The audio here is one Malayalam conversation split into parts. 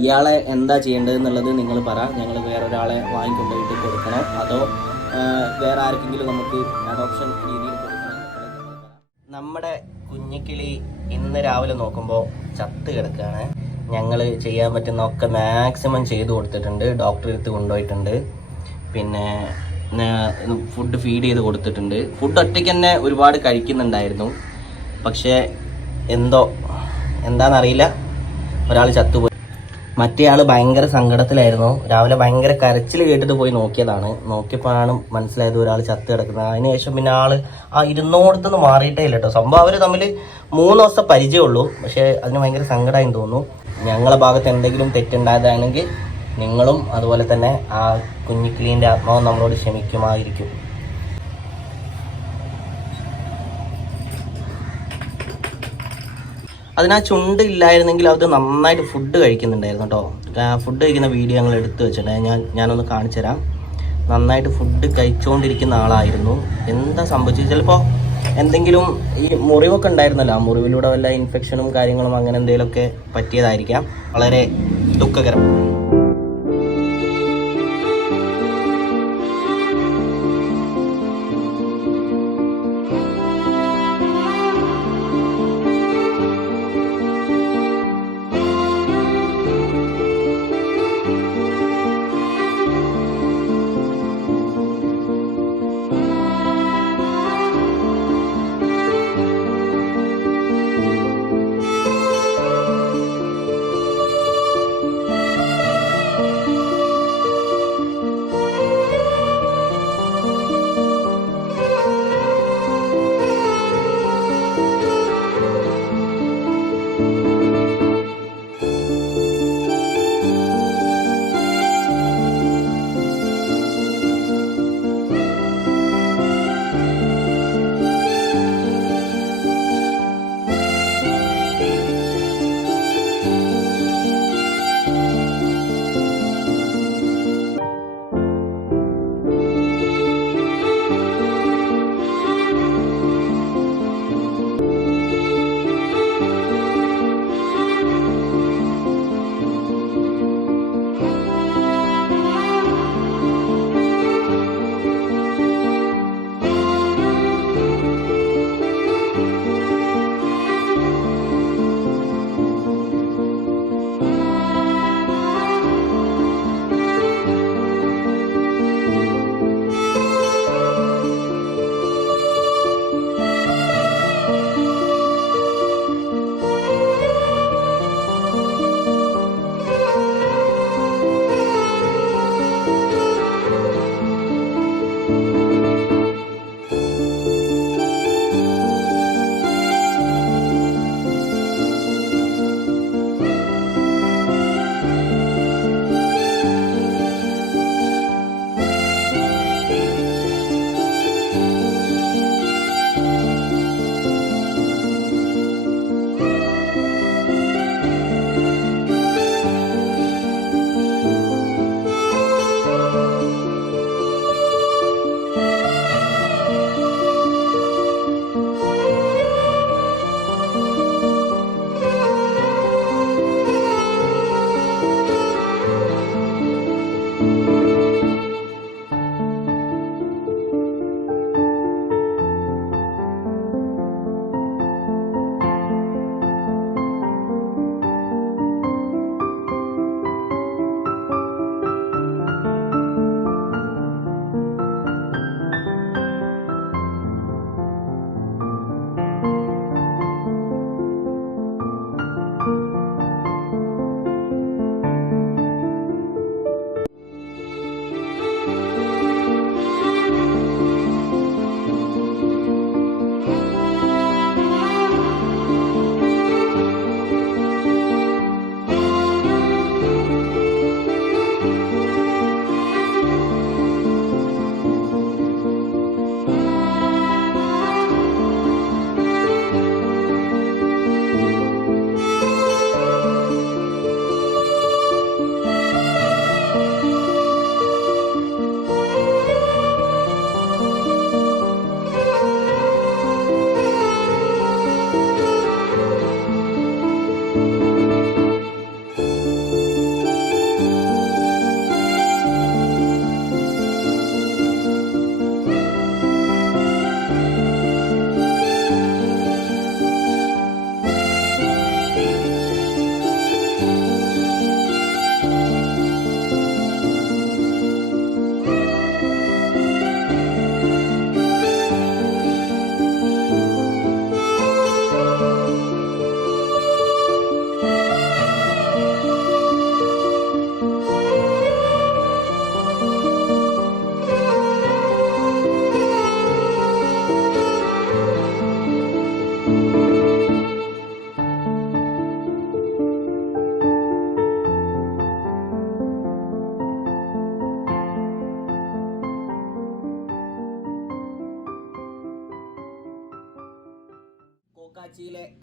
ഇയാളെ എന്താ ചെയ്യേണ്ടതെന്നുള്ളത് നിങ്ങൾ പറ. ഞങ്ങൾ വേറൊരാളെ വാങ്ങിക്കൊണ്ടുപോയിട്ട് കൊടുക്കണോ അതോ വേറെ ആർക്കെങ്കിലും നമുക്ക് അഡോപ്ഷൻ രീതിയിൽ കൊടുക്കണം? നമ്മുടെ കുഞ്ഞിക്കിളി ഇന്ന് രാവിലെ നോക്കുമ്പോൾ ചത്ത് കിടക്കുകയാണ്. ഞങ്ങൾ ചെയ്യാൻ പറ്റുന്ന ഒക്കെ മാക്സിമം ചെയ്തു കൊടുത്തിട്ടുണ്ട്. ഡോക്ടറെ അടുത്ത് കൊണ്ടുപോയിട്ടുണ്ട്. പിന്നെ ഫുഡ് ഫീഡ് ചെയ്ത് കൊടുത്തിട്ടുണ്ട്. ഫുഡ് ഒറ്റയ്ക്ക് തന്നെ ഒരുപാട് കഴിക്കുന്നുണ്ടായിരുന്നു. പക്ഷേ എന്താണെന്നറിയില്ല, ഒരാൾ ചത്തുപോയി. മറ്റേ ആൾ ഭയങ്കര സങ്കടത്തിലായിരുന്നു. രാവിലെ ഭയങ്കര കരച്ചിൽ കേട്ടിട്ട് പോയി നോക്കിയപ്പോഴാണ് മനസ്സിലായത് ഒരാൾ ചത്ത് കിടക്കുന്നത്. അതിനുശേഷം പിന്നെ ഇരുന്നോടത്തുനിന്ന് മാറിയിട്ടേ ഇല്ല കേട്ടോ. സംഭവം അവർ തമ്മിൽ 3 ദിവസം പരിചയമുള്ളൂ. പക്ഷേ അതിന് ഭയങ്കര സങ്കടമായി തോന്നുന്നു. ഞങ്ങളെ ഭാഗത്ത് എന്തെങ്കിലും തെറ്റുണ്ടായതാണെങ്കിൽ നിങ്ങളും അതുപോലെ തന്നെ ആ കുഞ്ഞിക്കിളീൻ്റെ ആത്മാവും നമ്മളോട് ക്ഷമിക്കുമായിരിക്കും. അതിനാ ചുണ്ട് ഇല്ലായിരുന്നെങ്കിൽ അത് നന്നായിട്ട് ഫുഡ് കഴിക്കുന്നുണ്ടായിരുന്നു കേട്ടോ. ഫുഡ് കഴിക്കുന്ന വീഡിയോ ഞങ്ങൾ എടുത്തു വെച്ചിട്ടുണ്ട്. ഞാനൊന്ന് കാണിച്ചു തരാം. നന്നായിട്ട് ഫുഡ് കഴിച്ചുകൊണ്ടിരിക്കുന്ന ആളായിരുന്നു. എന്താ സംഭവിച്ചത്? ചിലപ്പോൾ എന്തെങ്കിലും ഈ മുറിവൊക്കെ ഉണ്ടായിരുന്നല്ലോ, ആ മുറിവിലൂടെ വല്ല ഇൻഫെക്ഷനും കാര്യങ്ങളും അങ്ങനെ എന്തെങ്കിലുമൊക്കെ പറ്റിയതായിരിക്കാം. വളരെ ദുഃഖകരം.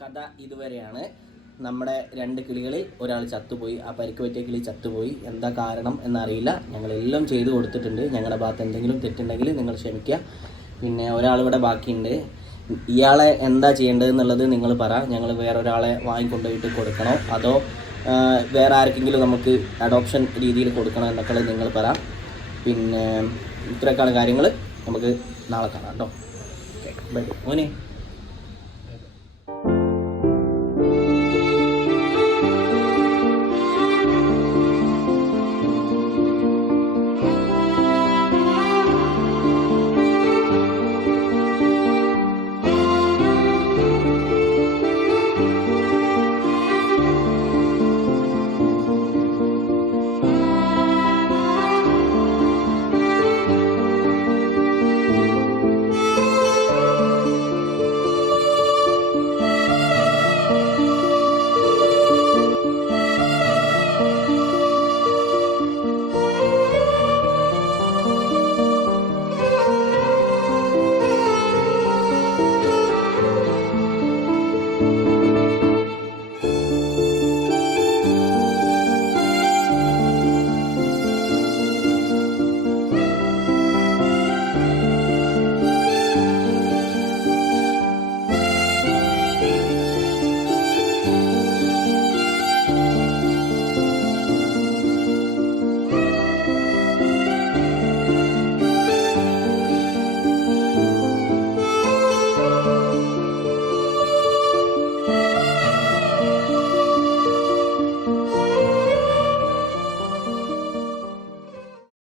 കഥ ഇതുവരെയാണ്. നമ്മുടെ 2 കിളികളിൽ ഒരാൾ ചത്തുപോയി. ആ പരിക്ക് പറ്റിയ കിളി ചത്തുപോയി. എന്താ കാരണം എന്നറിയില്ല. ഞങ്ങളെല്ലാം ചെയ്തു കൊടുത്തിട്ടുണ്ട്. ഞങ്ങളുടെ ഭാഗത്ത് എന്തെങ്കിലും തെറ്റുണ്ടെങ്കിൽ നിങ്ങൾ ക്ഷമിക്കുക. പിന്നെ ഒരാളിവിടെ ബാക്കിയുണ്ട്. ഇയാളെ എന്താ ചെയ്യേണ്ടതെന്നുള്ളത് നിങ്ങൾ പറ. ഞങ്ങൾ വേറൊരാളെ വാങ്ങിക്കൊണ്ടുപോയിട്ട് കൊടുക്കണോ അതോ വേറെ ആർക്കെങ്കിലും നമുക്ക് അഡോപ്ഷൻ രീതിയിൽ കൊടുക്കണോ എന്നൊക്കെ നിങ്ങൾ പറ. പിന്നെ ഇത്രയൊക്കെയാണ് കാര്യങ്ങൾ. നമുക്ക് നാളെ കാണാം കേട്ടോ. ഓക്കെ ബൈ മോനെ.